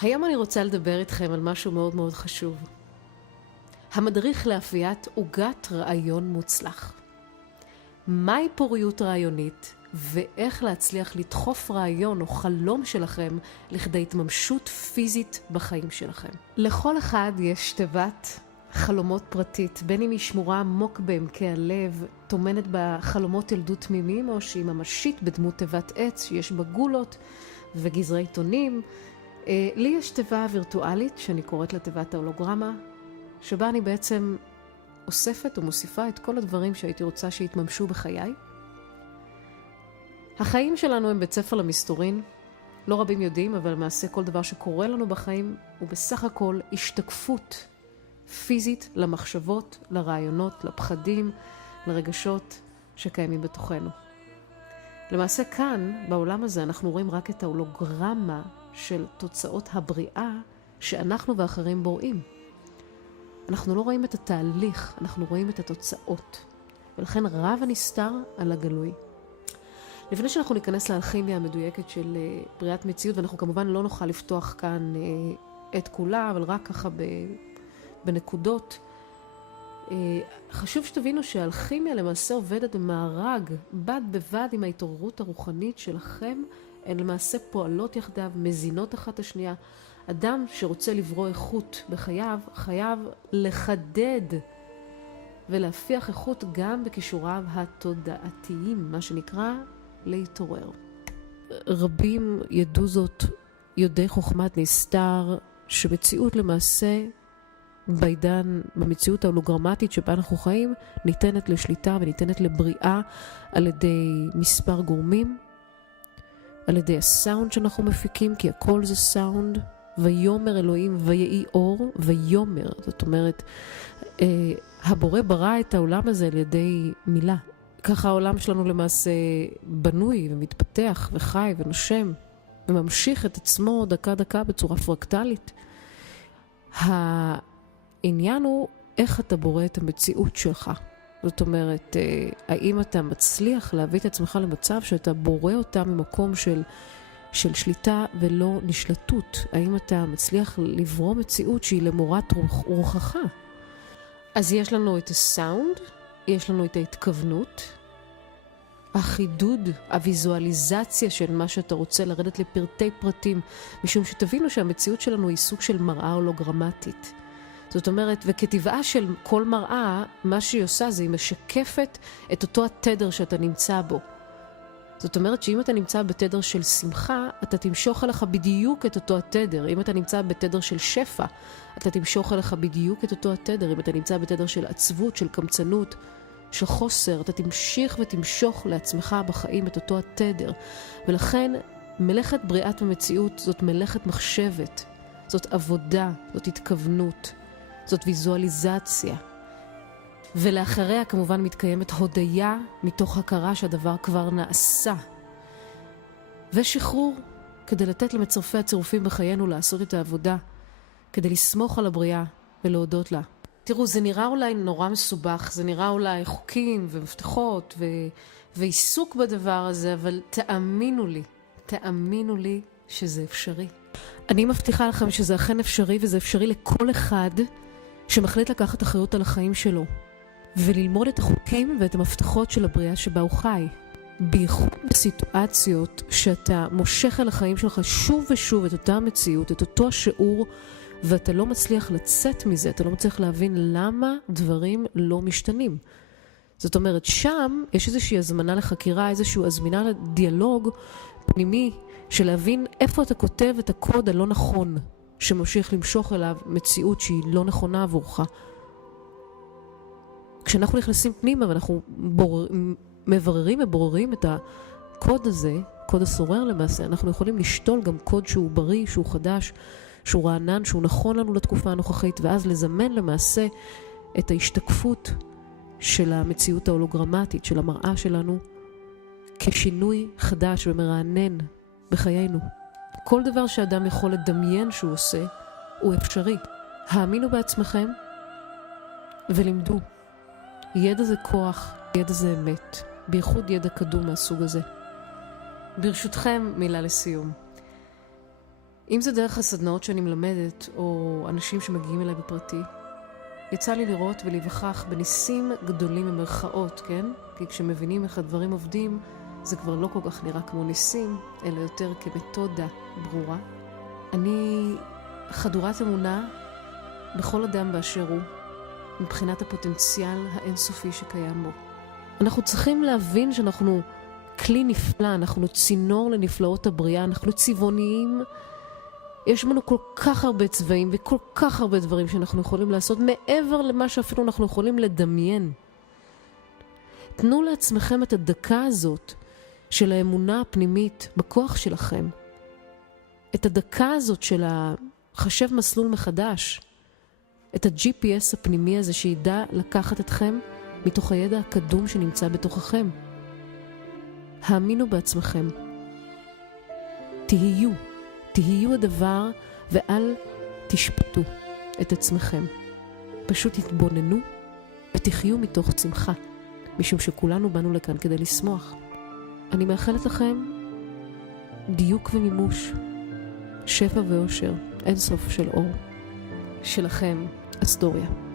היום אני רוצה לדבר איתכם על משהו מאוד מאוד חשוב. המדריך לאפיית עוגת רעיון מוצלח. מהי פוריות רעיונית ואיך להצליח לדחוף רעיון או חלום שלכם לכדי התממשות פיזית בחיים שלכם. לכל אחד יש תיבת חלומות פרטית, בין אם היא שמורה עמוק בעמקי הלב, טומנת בחלומות ילדות תמימים, או שהיא ממשית בדמות תיבת עץ שיש בה גולות וגזרי עיתונים. לי יש תיבה וירטואלית שאני קוראת לה תיבת ההולוגרמה, שבה אני בעצם אוספת ומוסיפה את כל הדברים שהייתי רוצה שיתממשו בחיי. החיים שלנו הם בית ספר למסתורין. לא רבים יודעים, אבל למעשה כל דבר שקורה לנו בחיים הוא בסך הכל השתקפות פיזית למחשבות, לרעיונות, לפחדים, לרגשות שקיימים בתוכנו. למעשה כאן, בעולם הזה, אנחנו רואים רק את ההולוגרמה של תוצאות הבריאה שאנחנו ואחרים בוראים. אנחנו לא רואים את התהליך, אנחנו רואים את התוצאות. ולכן רב הנסתר על הגלוי. לפני שאנחנו ניכנס לאלכימיה המדויקת של בריאת מציאות, ואנחנו כמובן לא נוכל לפתוח כאן את כולה, אבל רק ככה בנקודות, חשוב שתבינו שהאלכימיה למעשה עובדת במארג, בד בבד עם ההתעוררות הרוחנית שלכם, הן למעשה פועלות יחדיו, מזינות אחת השנייה. אדם שרוצה לברוא איכות בחייו, חייב לחדד ולהפיח איכות גם בכישוריו התודעתיים, מה שנקרא להתעורר. רבים ידעו זאת, יודעי חוכמת נסתר, שמציאות למעשה במציאות ההולוגרמטית שבה אנחנו חיים, ניתנת לשליטה וניתנת לבריאה על ידי מספר גורמים, על ידי הסאונד שאנחנו מפיקים, כי הכל זה סאונד. ויומר אלוהים ויהי אור ויומר, זאת אומרת, הבורא ברא את העולם הזה על ידי מילה. ככה העולם שלנו למעשה בנוי ומתפתח וחי ונושם וממשיך את עצמו דקה דקה בצורה פרקטלית. העניין הוא איך אתה בורא את המציאות שלך. זאת אומרת, האם אתה מצליח להביא את עצמך למצב שאתה בורא אותה ממקום של שליטה ולא נשלטות? האם אתה מצליח לברוא מציאות שהיא למורת רוחך? אז יש לנו את הסאונד, יש לנו את ההתכוונות, החידוד, הוויזואליזציה של מה שאתה רוצה, לרדת לפרטי פרטים, משום שתבינו שהמציאות שלנו היא סוג של מראה הולוגרמטית. זאת אומרת, וכטבעה של כל מראה, מה שהיא עושה זה היא משקפת את אותו התדר שאתה נמצא בו. זאת אומרת שאם אתה נמצא בתדר של שמחה, אתה תמשוך עליך בדיוק את אותו התדר. אם אתה נמצא בתדר של שפע, אתה תמשוך עליך בדיוק את אותו התדר. אם אתה נמצא בתדר של עצבות, של קמצנות, של חוסר, אתה תמשיך ותמשוך לעצמך בחיים את אותו התדר. ולכן מלאכת בריאת המציאות זאת מלאכת מחשבת, זאת עבודה, זאת התכוונות, זאת ויזואליזציה. ולאחריה כמובן מתקיימת הודיה מתוך הכרה שהדבר כבר נעשה. ושחרור כדי לתת למצרפי הצירופים בחיינו לעשות את העבודה, כדי לסמוך על הבריאה ולהודות לה. תראו, זה נראה אולי נורא מסובך, זה נראה אולי חוקים ומפתחות ועיסוק בדבר הזה, אבל תאמינו לי שזה אפשרי. אני מבטיחה לכם שזה אכן אפשרי, וזה אפשרי לכל אחד שמחליט לקחת אחריות על החיים שלו. וללמוד את החוקים ואת המפתחות של הבריאה שבה הוא חי. בייחוד בסיטואציות שאתה מושך על החיים שלך שוב ושוב את אותה המציאות, את אותו השיעור, ואתה לא מצליח לצאת מזה, אתה לא מצליח להבין למה דברים לא משתנים. זאת אומרת, שם יש איזושהי הזמנה לחקירה, איזושהי הזמנה לדיאלוג פנימי, של להבין איפה אתה כותב את הקוד הלא נכון, שממשיך למשוך אליו מציאות שהיא לא נכונה עבורך. כשאנחנו נכנסים פנימה ואנחנו מבררים את הקוד הזה, קוד הסורר למעשה, אנחנו יכולים לשתול גם קוד שהוא בריא, שהוא חדש, שהוא רענן, שהוא נכון לנו לתקופה הנוכחית, ואז לזמן למעשה את ההשתקפות של המציאות ההולוגרמטית, של המראה שלנו, כשינוי חדש ומרענן בחיינו. כל דבר שאדם יכול לדמיין שהוא עושה, הוא אפשרי. האמינו בעצמכם ולמדו. ידע זה כוח, ידע זה אמת, בייחוד ידע קדום מהסוג הזה. ברשותכם, מילה לסיום. אם זה דרך הסדנאות שאני מלמדת, או אנשים שמגיעים אליי בפרטי, יצא לי לראות ולהיווכח בניסים גדולים במרכאות, כן? כי כשמבינים איך הדברים עובדים, זה כבר לא כל כך נראה כמו ניסים, אלא יותר כמתודה ברורה. אני חדורת אמונה בכל אדם באשר הוא, מבחינת הפוטנציאל האינסופי שקיים בו. אנחנו צריכים להבין שאנחנו כלי נפלא, אנחנו צינור לנפלאות הבריאה, אנחנו צבעוניים. יש לנו כל כך הרבה צבעים וכל כך הרבה דברים שאנחנו יכולים לעשות מעבר למה שאפילו אנחנו יכולים לדמיין. תנו לעצמכם את הדקה הזאת של האמונה הפנימית בכוח שלכם. את הדקה הזאת של החשב מסלול מחדש. את ה-GPS הפנימי הזה שידע לקחת אתכם מתוך הידע הקדום שנמצא בתוככם. האמינו בעצמכם. תהיו הדבר ואל תשפטו את עצמכם. פשוט התבוננו ותחיו מתוך צמחה, משום שכולנו באנו לכאן כדי לשמוח. אני מאחלת לכם דיוק ומימוש, שפע ואושר, אין סוף של אור. שלכם, אסטוריה.